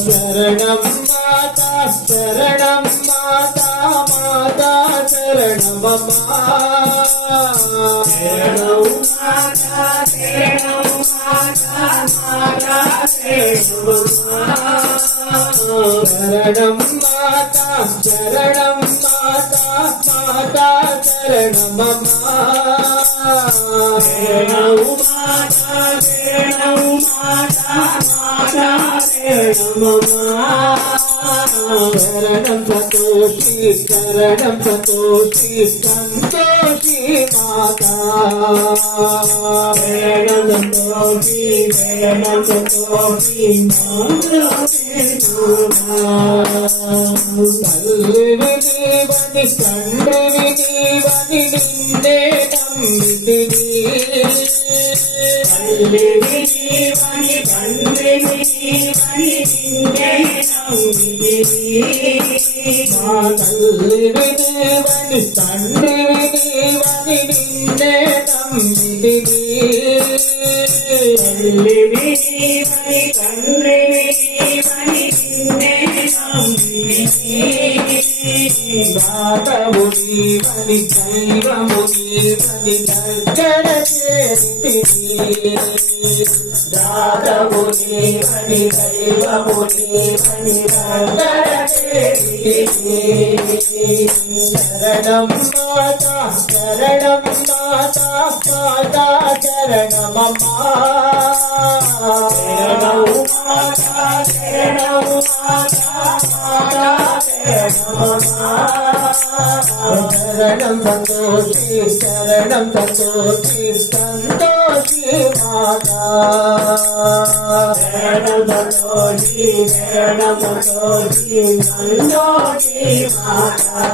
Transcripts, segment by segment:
శరణం మాతా శరణం మాతా మాతా శరణమమ్మా శరణం మాతా శరణం మాతా మాతా శరణం మాతా శరణం మాతా మాతా శరణమమ్మా శరణం మాతా శరణం మాతా మాతా శరణమమ్మా శరణం సంతోషి శరణం సంతోషి సంతోషి మాతా శరణం సంతోషి శరణం సంతోషి తల్లివి నీవని తండ్రివి నీవని நின்று தம்பிடி பணி பன்றி பணி நின்றே தம்பிடி கல்லுவிடுவனி தன்னுவிடுவனி நின்றே தம்பிடி கல்லுவிடி பணி கல்லுவிடி பணி நின்றே தம்பிடி తండ్రివి నీవని నిన్నే దాతము నీవని దైవము నీవని దగ్గర చేరితిని. దాతము నీవని దైవము నీవని దగ్గర చేరితిని. శరణం మాత శరణం మాత శరణమమ్మా. శరణం మాత శరణం మాత శరణమమ్మా. శరణం సంతోషి శరణం సంతోషి సంతోషి మాతా. శరణం సంతోషి శరణం సంతోషి సంతోషి మాతా.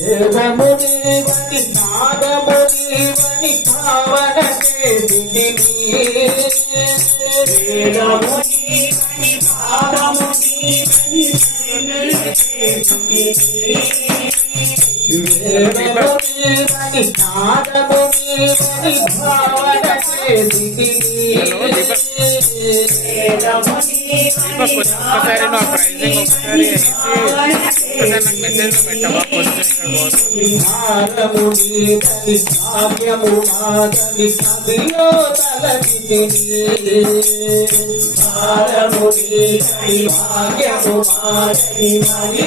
వేదమునివని నాదమునివని భావన చేసితిని వేదమునివని భావమునివని వేదమునివని నాదమునివని భావన చేసితిని దీపక్ ఒక్కసారి నా ప్రైజింగ్ ఒకసారి ఒకసారి నాకు మెసేజ్ పెట్టవా క్వశ్చన్ ఇక్కడ